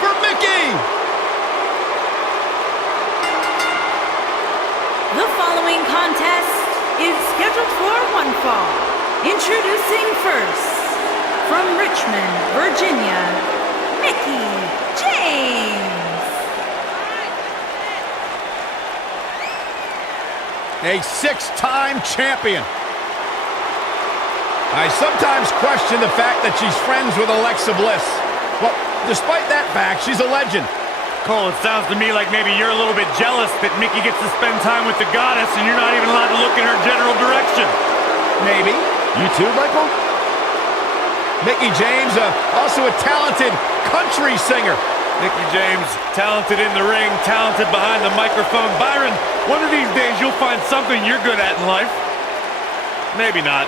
for Mickie. The following contest is scheduled for one fall. Introducing first, from Richmond, Virginia, Mickie James. A six-time champion. I sometimes question the fact that she's friends with Alexa Bliss. Well, despite that fact, she's a legend. Cole, it sounds to me like maybe you're a little bit jealous that Mickie gets to spend time with the goddess and you're not even allowed to look in her general direction. Maybe. You too, Michael? Mickie James, also a talented country singer. Mickie James, talented in the ring, talented behind the microphone. Byron, one of these days you'll find something you're good at in life. Maybe not.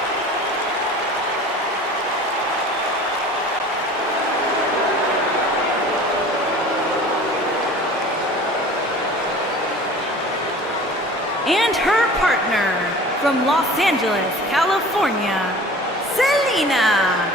And her partner, from Los Angeles, California, Melina.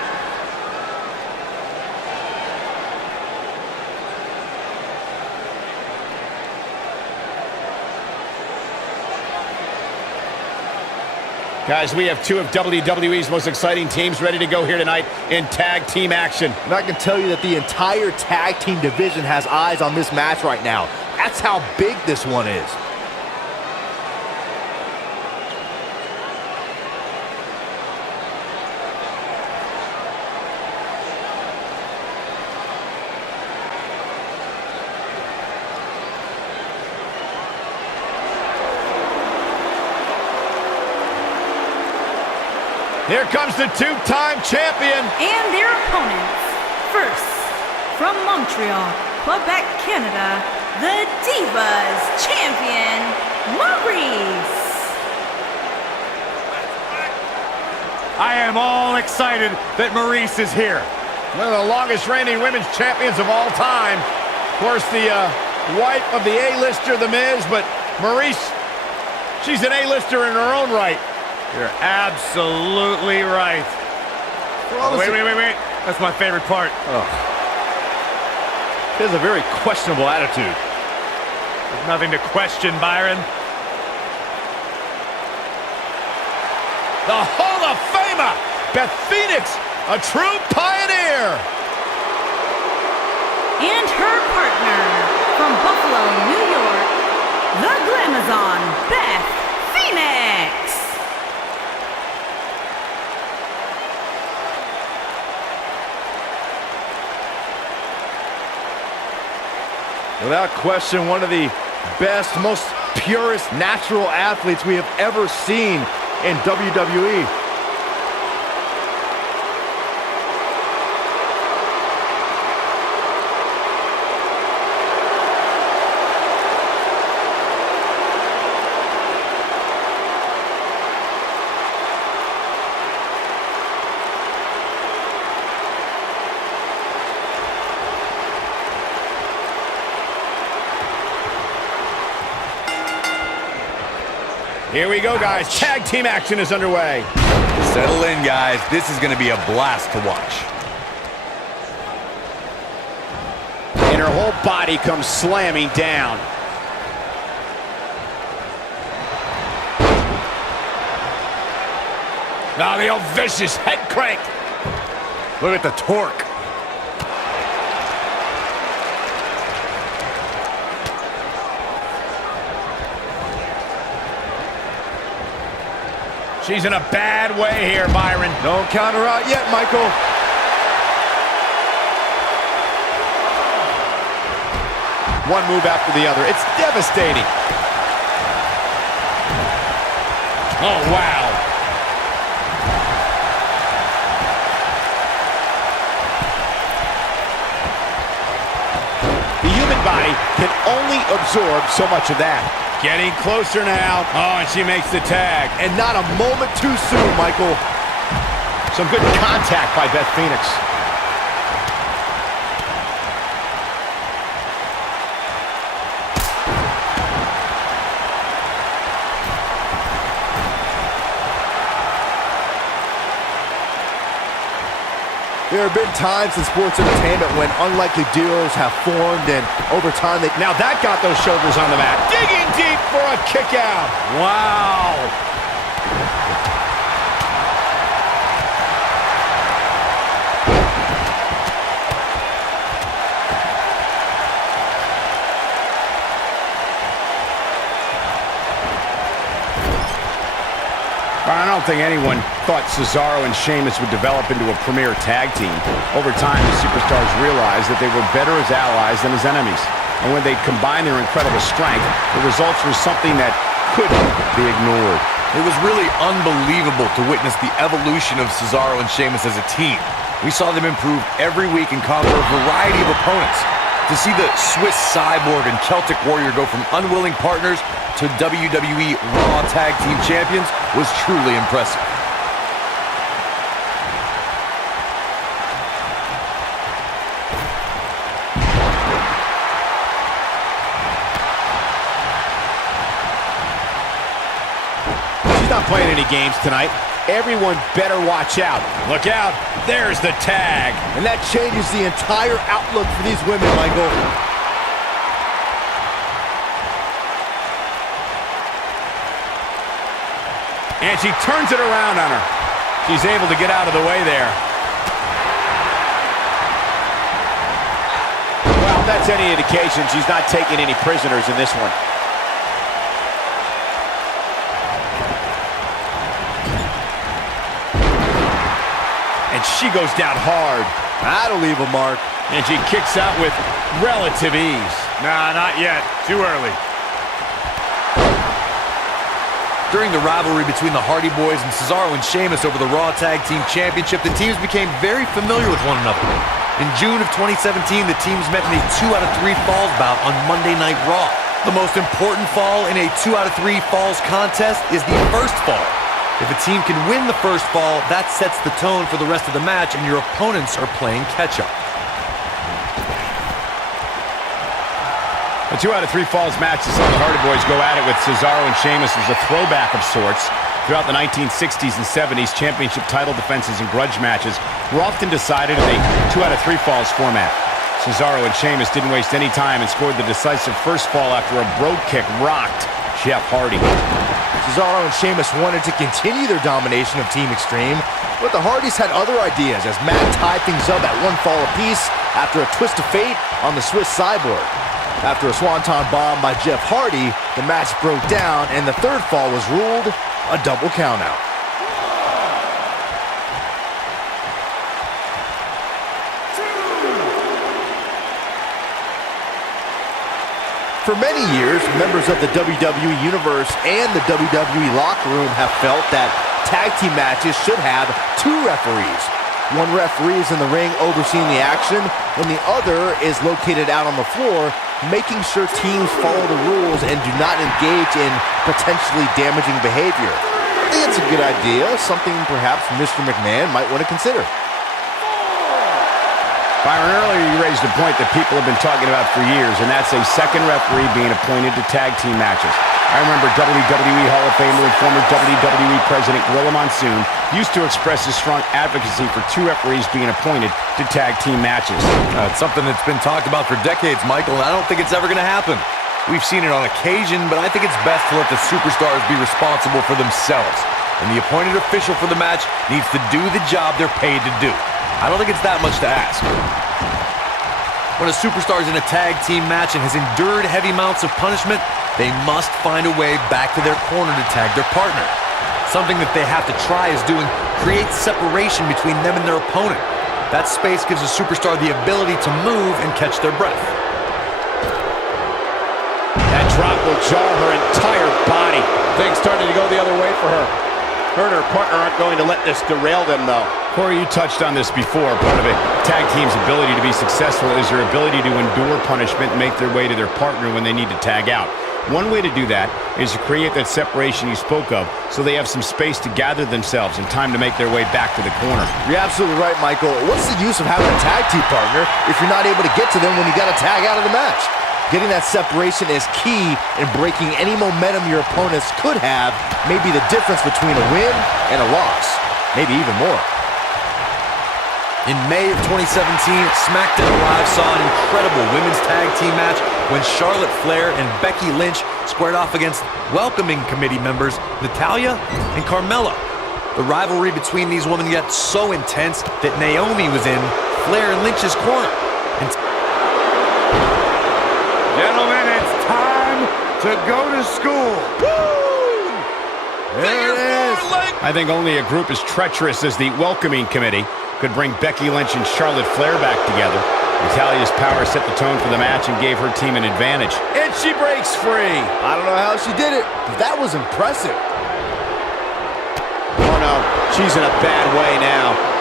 Guys, we have two of WWE's most exciting teams ready to go here tonight in tag team action. And I can tell you that the entire tag team division has eyes on this match right now. That's how big this one is. Here comes the two-time champion. And their opponents. First, from Montreal, Quebec, Canada, the Divas Champion, Maryse. I am all excited that Maryse is here. One of the longest reigning women's champions of all time. Of course, the wife of the A-lister, The Miz, but Maryse, she's an A-lister in her own right. You're absolutely right. Oh, wait. That's my favorite part. Oh. He has a very questionable attitude. There's nothing to question, Byron. The Hall of Famer, Beth Phoenix, a true pioneer. And her partner, from Buffalo, New York, the Glamazon, Beth Phoenix. Without question, one of the best, most purest natural athletes we have ever seen in WWE. Here we go, guys. Tag team action is underway. Settle in, guys. This is going to be a blast to watch. And her whole body comes slamming down. Now the old vicious head crank. Look at the torque. She's in a bad way here, Byron. Don't count her out yet, Michael. One move after the other. It's devastating. Oh, wow. The human body can only absorb so much of that. Getting closer now. Oh, and she makes the tag. And not a moment too soon, Michael. Some good contact by Beth Phoenix. There have been times in sports entertainment when unlikely duos have formed, and over time they... Now that got those shoulders on the mat. Digging deep for a kick out. Wow. I don't think anyone thought Cesaro and Sheamus would develop into a premier tag team. Over time, the superstars realized that they were better as allies than as enemies. And when they combined their incredible strength, the results were something that couldn't be ignored. It was really unbelievable to witness the evolution of Cesaro and Sheamus as a team. We saw them improve every week and conquer a variety of opponents. To see the Swiss Cyborg and Celtic Warrior go from unwilling partners to WWE Raw Tag Team Champions was truly impressive. She's not playing any games tonight. Everyone better watch out. Look out. There's the tag. And that changes the entire outlook for these women, Michael. And she turns it around on her. She's able to get out of the way there. Well, if that's any indication, she's not taking any prisoners in this one. And she goes down hard. That'll leave a mark. And she kicks out with relative ease. Nah, not yet. Too early. During the rivalry between the Hardy Boys and Cesaro and Sheamus over the Raw Tag Team Championship, the teams became very familiar with one another. In June of 2017, the teams met in a 2 out of 3 falls bout on Monday Night Raw. The most important fall in a 2 out of 3 falls contest is the first fall. If a team can win the first fall, that sets the tone for the rest of the match, and your opponents are playing catch-up. The 2 out of 3 falls match to some of the Hardy Boys go at it with Cesaro and Sheamus was a throwback of sorts. Throughout the 1960s and 70s, championship title defenses and grudge matches were often decided in a 2 out of 3 falls format. Cesaro and Sheamus didn't waste any time and scored the decisive first fall after a brogue kick rocked Jeff Hardy. Cesaro and Sheamus wanted to continue their domination of Team Extreme, but the Hardys had other ideas as Matt tied things up at 1 fall apiece after a twist of fate on the Swiss Cyborg. After a swanton bomb by Jeff Hardy, the match broke down and the third fall was ruled a double countout. For many years, members of the WWE Universe and the WWE locker room have felt that tag team matches should have 2 referees. One referee is in the ring overseeing the action, when the other is located out on the floor, making sure teams follow the rules and do not engage in potentially damaging behavior. I think it's a good idea, something perhaps Mr. McMahon might want to consider. Byron, earlier you raised a point that people have been talking about for years, and that's a second referee being appointed to tag team matches. I remember WWE Hall of Famer and former WWE President Gorilla Monsoon used to express his strong advocacy for 2 referees being appointed to tag team matches. It's something that's been talked about for decades, Michael, and I don't think it's ever going to happen. We've seen it on occasion, but I think it's best to let the superstars be responsible for themselves. And the appointed official for the match needs to do the job they're paid to do. I don't think it's that much to ask. When a superstar is in a tag team match and has endured heavy amounts of punishment, they must find a way back to their corner to tag their partner. Something that they have to try is doing create separation between them and their opponent. That space gives a superstar the ability to move and catch their breath. That drop will jar her entire body. Things starting to go the other way for her. Her and her partner aren't going to let this derail them, though. Corey, you touched on this before. Part of a tag team's ability to be successful is their ability to endure punishment and make their way to their partner when they need to tag out. One way to do that is to create that separation you spoke of so they have some space to gather themselves and time to make their way back to the corner. You're absolutely right, Michael. What's the use of having a tag team partner if you're not able to get to them when you got to tag out of the match? Getting that separation is key in breaking any momentum your opponents could have, maybe the difference between a win and a loss, maybe even more. In May of 2017, SmackDown Live saw an incredible women's tag team match when Charlotte Flair and Becky Lynch squared off against welcoming committee members Natalya and Carmella. The rivalry between these women got so intense that Naomi was in Flair and Lynch's corner. And Gentlemen, it's time to go to school. Woo! There it is. I think only a group as treacherous as the welcoming committee could bring Becky Lynch and Charlotte Flair back together. Natalya's power set the tone for the match and gave her team an advantage. And she breaks free. I don't know how she did it, but that was impressive. Oh no, she's in a bad way now.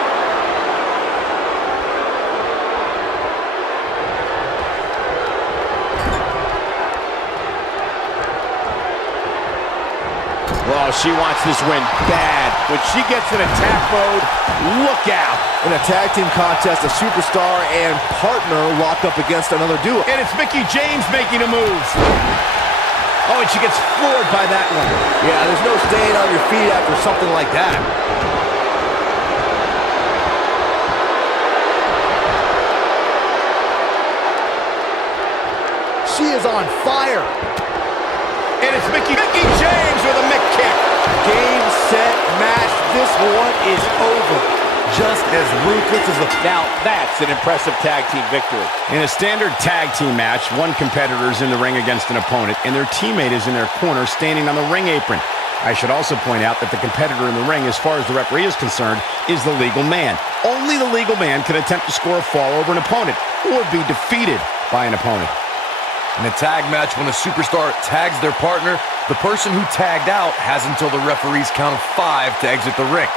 Well, she wants this win bad. When she gets in attack mode, look out. In a tag team contest, a superstar and partner lock up against another duo. And it's Mickie James making a move. Oh, and she gets floored by that one. Yeah, there's no staying on your feet after something like that. She is on fire. And it's Mickie James with a Mick kick. Game, set, match. This one is over. just as ruthless as the... Now, that's an impressive tag team victory. In a standard tag team match, one competitor is in the ring against an opponent, and their teammate is in their corner standing on the ring apron. I should also point out that the competitor in the ring, as far as the referee is concerned, is the legal man. Only the legal man can attempt to score a fall over an opponent or be defeated by an opponent. In a tag match, when a superstar tags their partner, the person who tagged out has until the referee's count of 5 to exit the ring.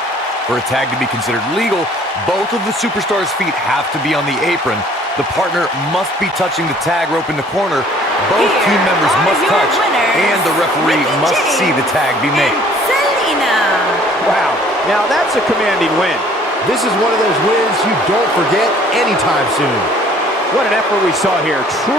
For a tag to be considered legal, both of the superstars' feet have to be on the apron. The partner must be touching the tag rope in the corner. Both team members must touch, and the referee must see the tag be made. Melina. Wow, now that's a commanding win. This is one of those wins you don't forget anytime soon. What an effort we saw here. True.